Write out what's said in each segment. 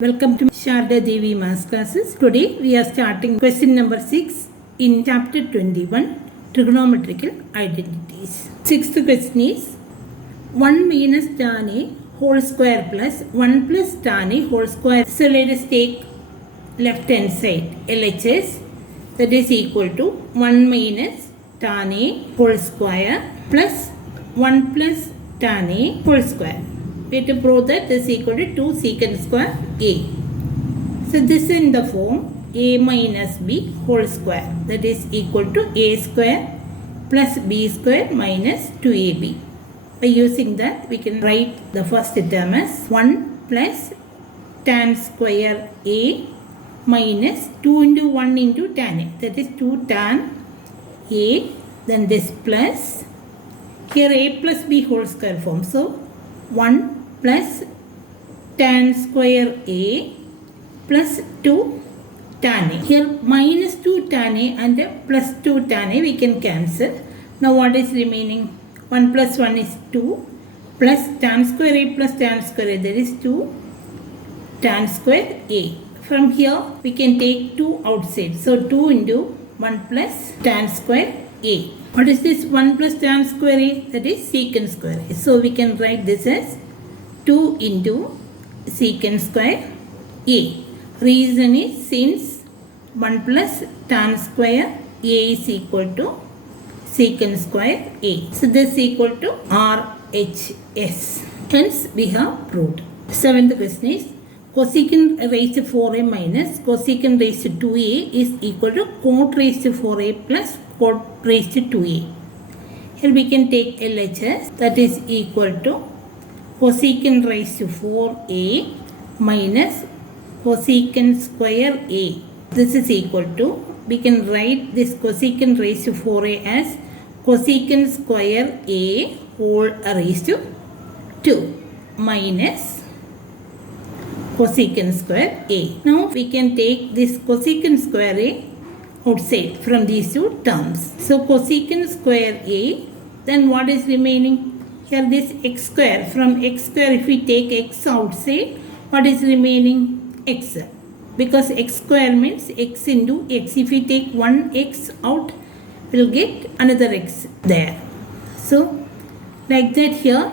Welcome to Sarada Devi Maths classes. Today we are starting question number 6 in chapter 21 Trigonometrical Identities. Sixth question is 1 minus tan A whole square plus 1 plus tan A whole square. So let us take left hand side LHS, that is equal to 1 minus tan A whole square plus 1 plus tan A whole square. We have to prove that this is equal to 2 secant square A. So this is in the form A minus B whole square, that is equal to A square plus B square minus 2AB. By using that, we can write the first term as 1 plus tan square A minus 2 into 1 into tan A, that is 2 tan A, then this plus, here A plus B whole square form. So 1 plus tan square A plus 2 tan A. Here minus 2 tan A and plus 2 tan A we can cancel. Now what is remaining? 1 plus 1 is 2 plus tan square A plus tan square A, that is 2 tan square A. From here we can take 2 outside. So 2 into 1 plus tan square A. What is this 1 plus tan square A? That is secant square A. So we can write this as 2 into secant square A. Reason is since 1 plus tan square A is equal to secant square A. So this is equal to RHS. Hence we have proved. Seventh question is cosecant raised to 4A minus cosecant raised to 2A is equal to cot raised to 4A plus cot raised to 2A. Here we can take LHS, that is equal to cosecant raised to 4A minus cosecant square A. This is equal to, we can write this cosecant raised to 4A as cosecant square A whole raised to 2 minus cosecant square A. Now we can take this cosecant square A outside from these two terms. So cosecant square A, then what is remaining? Here this x square, from x square if we take x outside, what is remaining? X. Because x square means x into x. If we take one x out, we will get another x there. So like that here,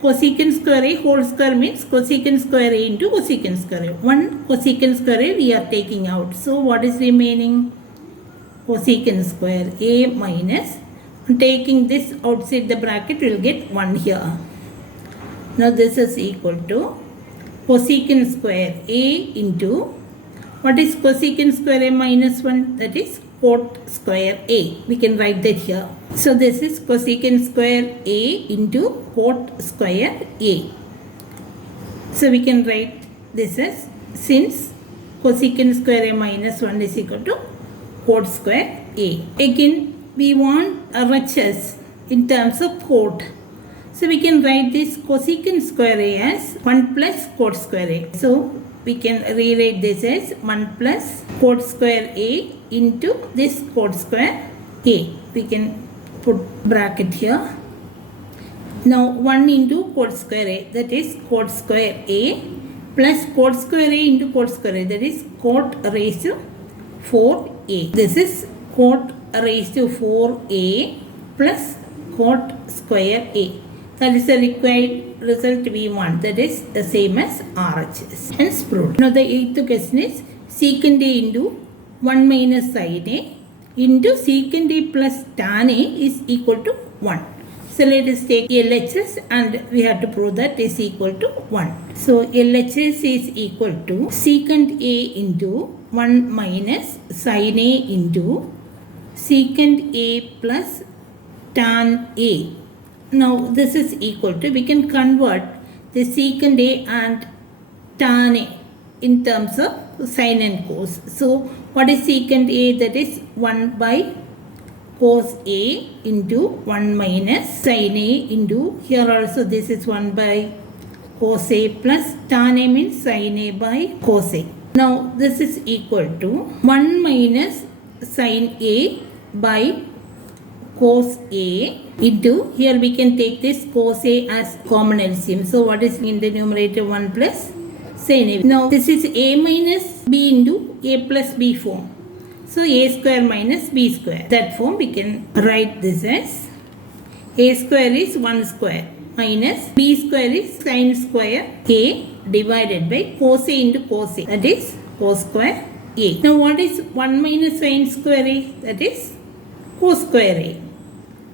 cosecant square A whole square means cosecant square A into cosecant square A. One cosecant square A we are taking out. So what is remaining? Cosecant square A minus, taking this outside the bracket, we will get 1 here. Now this is equal to cosecant square A into, what is cosecant square A minus 1? That is cot square A. We can write that here. So this is cosecant square A into cot square A. So we can write this as, since cosecant square A minus 1 is equal to cot square A. Again we want RHS in terms of cot. So we can write this cosecant square A as 1 plus cot square A. So we can rewrite this as 1 plus cot square A into this cot square A. We can put bracket here. Now 1 into cot square A, that is cot square A plus cot square A into cot square A, that is cot raised to 4A. This is cot raised to 4A plus cot square A. That is the required result we want. That is the same as RHS. Hence proved. Now the eighth question is secant A into 1 minus sin A into secant A plus tan A is equal to 1. So let us take LHS and we have to prove that is equal to 1. So LHS is equal to secant A into 1 minus sin A into secant A plus tan A. Now this is equal to, we can convert the secant A and tan A in terms of sin and cos. So what is secant A? That is 1 by cos A into 1 minus sin A into, here also this is 1 by cos A plus tan A means sin A by cos A. Now this is equal to 1 minus sin A by cos A into, here we can take this cos A as common LCM. So what is in the numerator? 1 plus sin A. Now this is A minus B into A plus B form. So A square minus B square. That form we can write this as A square is 1 square minus B square is sin square A divided by cos A into cos A. That is cos square A. Now what is 1 minus sin square A? That is cos square A.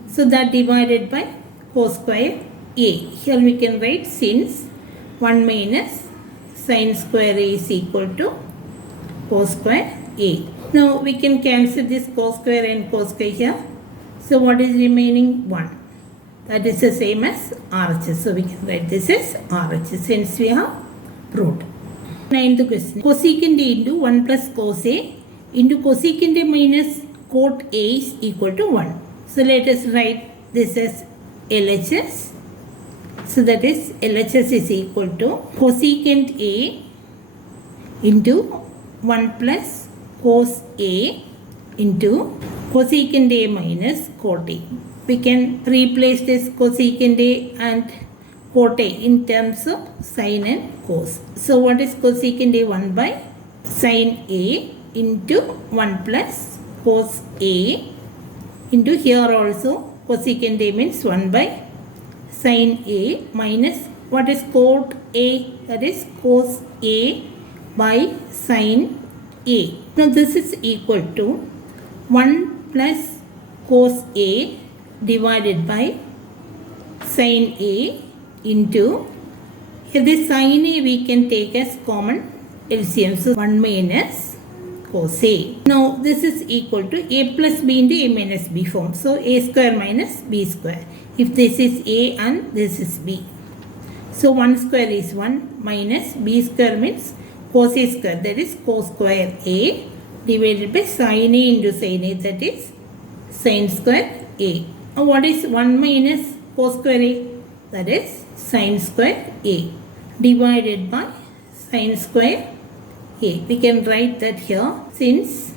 So that divided by cos square A. Here we can write since 1 minus sin square A is equal to cos square A. Now we can cancel this cos square and cos square here. So what is remaining? 1. That is the same as RHS. So we can write this as RHS since we have proved. 9th question. Cosecant A into 1 plus cos A into cosecant A minus cot A is equal to 1. So let us write this as LHS. So that is LHS is equal to cosecant A into 1 plus cos A into cosecant A minus cot A. We can replace this cosecant A and cot A in terms of sin and cos. So what is cosecant A? 1 by sin A into 1 plus cos A into here also cosecant A means 1 by sin A minus what is cot A? That is cos A by sin A. Now this is equal to 1 plus cos A divided by sin A into here this sin A we can take as common LCM. So 1 minus cos A. Now this is equal to A plus B into A minus B form. So A square minus B square. If this is A and this is B. So 1 square is 1 minus B square means cos A square. That is cos square A divided by sin A into sin A. That is sin square A. Now what is 1 minus cos square A? That is sin square A divided by sin square A. We can write that here since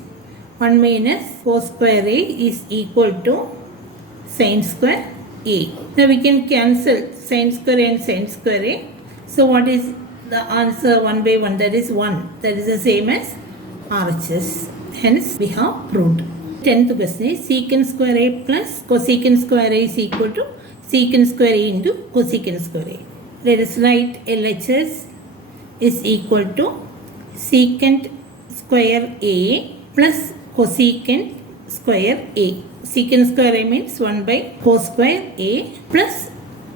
1 minus cos square A is equal to sin square A. Now we can cancel sin square and sin square A. So what is the answer? 1 by 1, that is 1. That is the same as RHS. Hence we have proved. 10th question is secant square A plus cosecant square A is equal to secant square A into cosecant square A. Let us write LHS is equal to secant square A plus cosecant square A. Secant square A means 1 by cos square A plus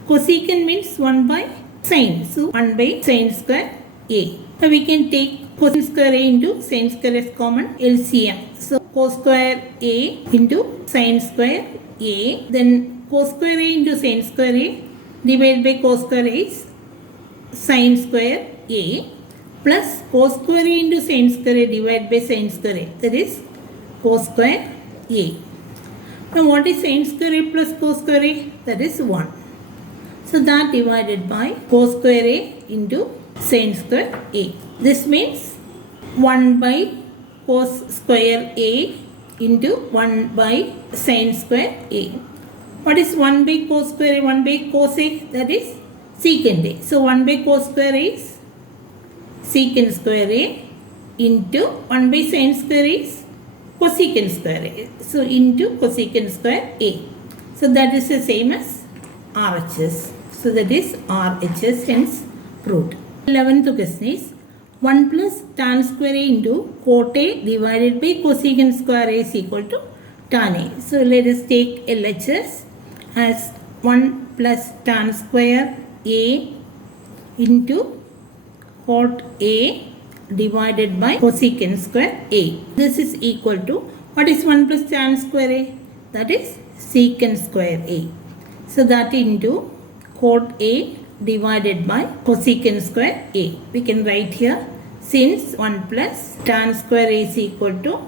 cosecant means 1 by sin. So 1 by sin square A. Now we can take cosine square A into sin square as common LCM. So cos square A into sin square A. Then cos square A into sin square A divided by cos square A is sin square A plus cos square A into sin square A divided by sin square A. That is cos square A. Now what is sin square A plus cos square A? That is 1. So that divided by cos square A into sin square A. This means 1 by cos square A into 1 by sin square A. What is 1 by cos square A? 1 by cos A, that is secant A. So 1 by cos square A is secant square A into 1 by sin square A is cosecant square A. So into cosecant square A. So that is the same as RHS. So that is RHS, hence proved. 11th question is 1 plus tan square A into cot A divided by cosecant square A is equal to tan A. So let us take LHS as 1 plus tan square A into cot A divided by cosecant square A. This is equal to what is 1 plus tan square A? That is secant square A. So that into cot A divided by cosecant square A. We can write here since 1 plus tan square A is equal to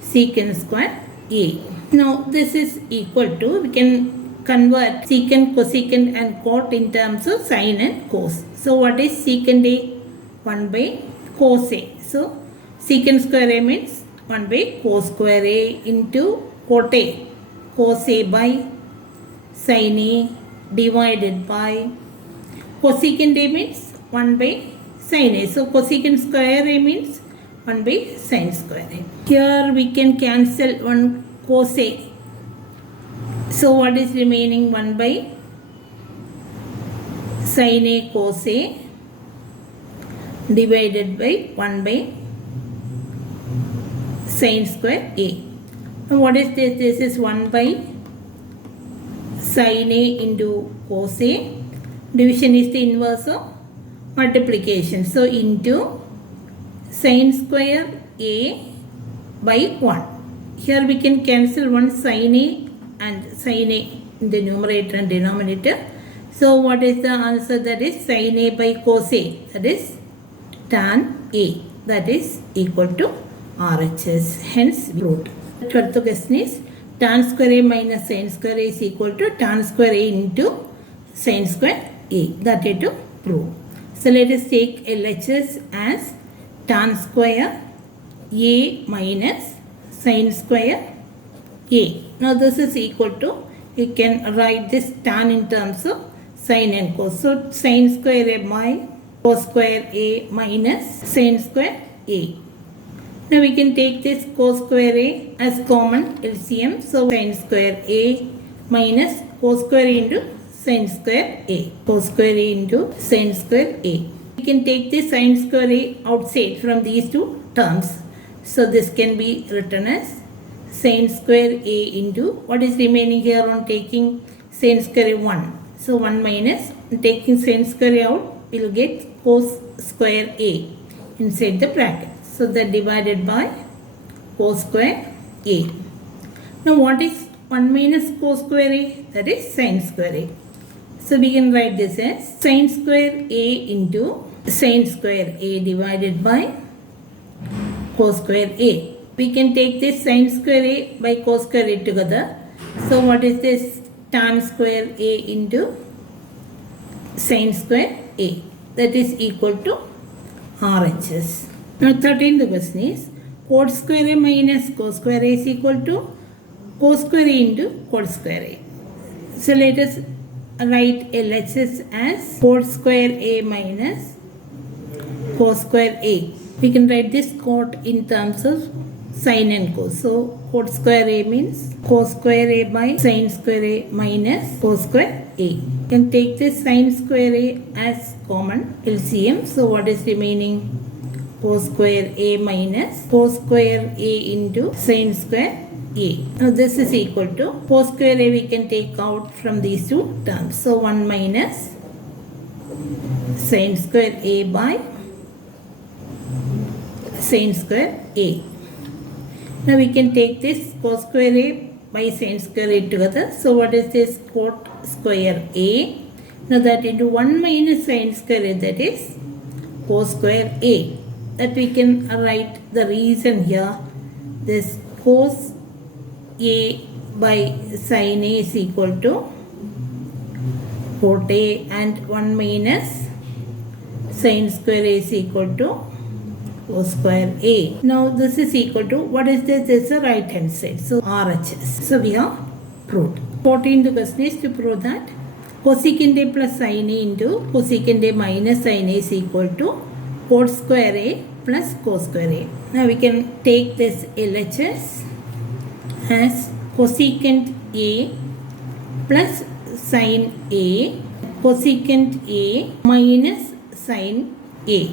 secant square A. Now this is equal to, we can convert secant, cosecant and cot in terms of sin and cos. So what is secant A? 1 by cos A. So secant square A means 1 by cos square A into cot A. Cos A by sin A divided by cosecant A means 1 by sin A. So cosecant square A means 1 by sin square A. Here we can cancel 1 cos A. So what is remaining? 1 by sin A cos A divided by 1 by sin square A. Now what is this? This is 1 by sin A into cos A. Division is the inverse of multiplication. So into sin square A by 1. Here we can cancel 1 sin A and sin A in the numerator and denominator. So what is the answer? That is sin A by cos A. That is tan A. That is equal to RHS. Hence root. 12th question is tan square A minus sin square A is equal to tan square A into sin square A. That is to prove. So let us take LHS as tan square A minus sin square A. Now this is equal to, you can write this tan in terms of sin and cos. So sin square A by cos square A minus sin square A. Now we can take this cos square A as common LCM. So sin square A minus cos square A into sin square A. Cos square A into sin square A. We can take this sin square A outside from these two terms. So this can be written as sin square A into, what is remaining here on taking sin square A? 1. So 1 minus, taking sin square A out, we will get cos square A inside the bracket. So that divided by cos square A. Now what is 1 minus cos square A? That is sin square A. So we can write this as sin square A into sin square A divided by cos square A. We can take this sin square A by cos square A together. So what is this? Tan square A into sin square A. That is equal to RHS. Now 13th question is cot square A minus cos square A is equal to cos square A into cot square A. So let us write LHS as cot square A minus cos square A. We can write this cot in terms of sin and cos. So cot square A means cos square A by sin square A minus cos square A. You can take this sin square A as common LCM. So what is remaining? Cos square A minus cos square A into sin square A. Now this is equal to cos square A we can take out from these two terms. So 1 minus sin square A by sin square A. Now we can take this cos square A by sin square A together. So what is this? Cot square A. Now that into 1 minus sin square A, that is cos square A. That we can write the reason here. This cos A by sin A is equal to cot A, and 1 minus sin square A is equal to cos square A. Now this is equal to, what is this? This is the right hand side. So RHS. So we have proved. 14th question is to prove that cosecant A plus sin A into cosecant A minus sin A is equal to cot square A plus cos square A. Now we can take this LHS as cosecant A plus sin A, cosecant A minus sin A.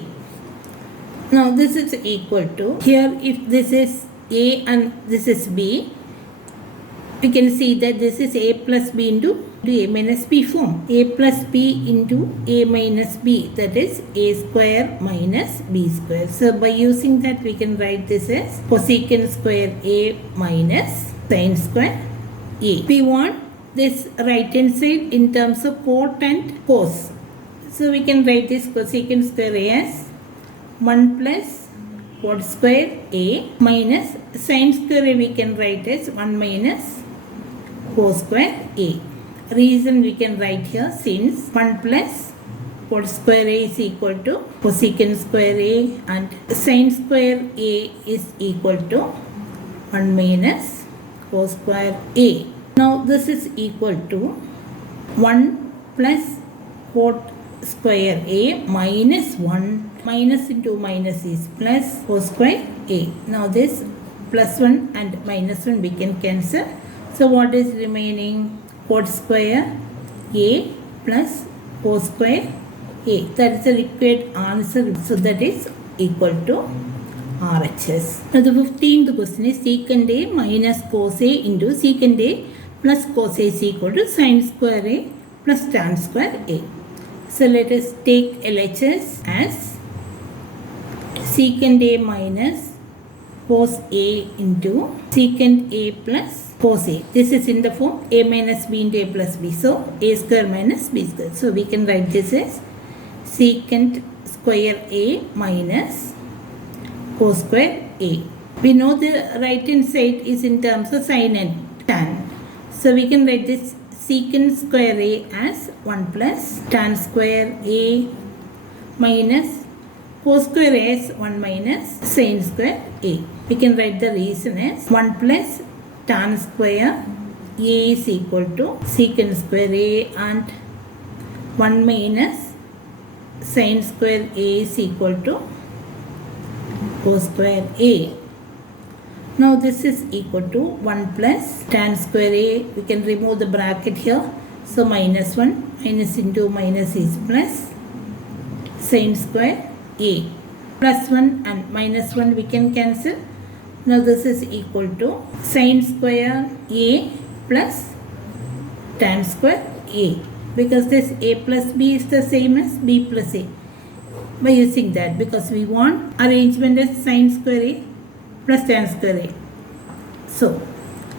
Now this is equal to, here if this is A and this is B, we can see that this is A plus B into A minus B form. A plus B into A minus B, that is A square minus B square. So by using that we can write this as cosecant square A minus sin square A. We want this right hand side in terms of cot and cos. So we can write this cosecant square A as 1 plus cot square A minus sin square A we can write as 1 minus cos square A. Reason we can write here, since 1 plus cot square A is equal to cosecant square A and sin square A is equal to 1 minus cos square A. Now this is equal to 1 plus cot square A minus 1 minus into minus is plus 4 square a. Now this plus 1 and minus 1 we can cancel. So what is remaining? 4 square a plus 4 square a. That is the required answer. So that is equal to RHS. Now the 15th question is secant a minus cos a into secant a plus cos a is equal to sin square a plus tan square a. So let us take LHS as secant a minus cos a into secant a plus cos a. This is in the form a minus b into a plus b. So a square minus b square. So we can write this as secant square a minus cos square a. We know the right hand side is in terms of sin and tan. So we can write this secant square a as 1 plus tan square a minus cos square a as 1 minus sin square a. We can write the reason as 1 plus tan square a is equal to secant square a and 1 minus sin square a is equal to cos square a. Now this is equal to 1 plus tan square a. We can remove the bracket here. So minus 1 minus into minus is plus sin square a. Plus 1 and minus 1 we can cancel. Now this is equal to sin square a plus tan square a. Because this a plus b is the same as b plus a. By using that, because we want arrangement as sin square a plus tan square a. So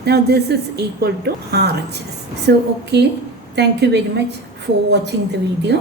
now this is equal to RHS. So okay, thank you very much for watching the video.